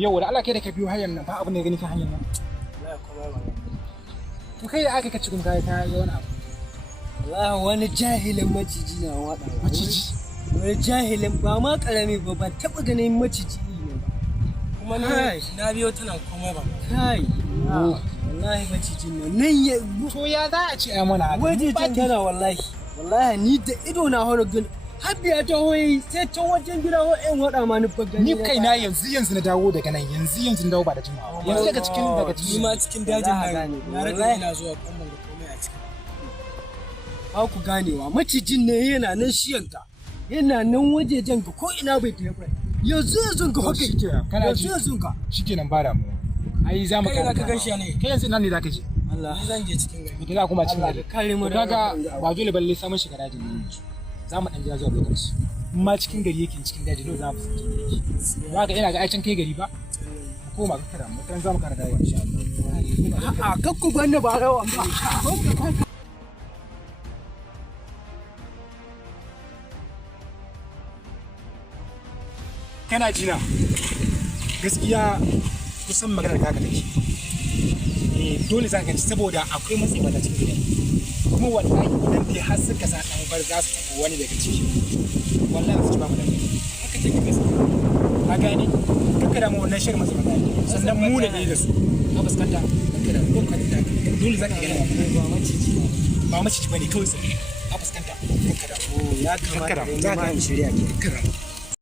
yau da Allah kai da ka biyo hanyar nan ba abin da ya gani kan hanyar nan. Wallahi kuma ba. To kai da aka kace kun kai ta ga wani abu. Wallahi wani jahilin maciji na wada. Maciji. Wani jahilin ba ma karami ba ban taba ganin maciji ne ba. Kuma na biyo tana komai ba. Kai. Wallahi macijin nan ya to ya za a ce ai mana haka. Waje tangana wallahi. Wallahi ni da ido na horo gani. Habiya ta hoyi sai can wajen gida ho in wada ma ni bagani. Ni kaina yanzu na dawo daga nan yanzu na dawo ba da jimawa. Yanzu daga cikin ma cikin dajin nan na rage ina zuwa kuma da komai a cikin. Ba ku ganewa macijin ne yana nan shiyanka. Yana nan wajejen ka ko ina bai tafi. Yanzu ka haka yanzu ka. Shikenan ba da mu. Ai za mu kai ka ganshi ne. Kai yanzu nan ne zaka je. Allah zan je cikin gari. Mutum za kuma cikin gari. Kare mu kaga ba dole balle samun shiga dajin nan yanzu. Za mu dan jira zuwa lokaci. Ma cikin gari yake cikin daji dole za mu fita. Za ka ina ga ai can kai gari ba. Mu koma ka kara mu kan za mu kara dawo insha Allah. A'a kakku banne ba rawan ba. Kana jina gaskiya kusan maganar kaka take dole za ka ji saboda akwai matsayi mata cikin gidan kuma wallahi idan dai har suka sa dan bar za su tafi wani daga ciki wallahi su ci ba mu da haka take gaskiya ka gane kaka da mu wannan shirin matsayi mata sannan mu ne da su ka fuskanta kaka da mu kanta dole za ka gane ba maciji bane kawai sai ka fuskanta kaka da ya kamata za ka shirya ke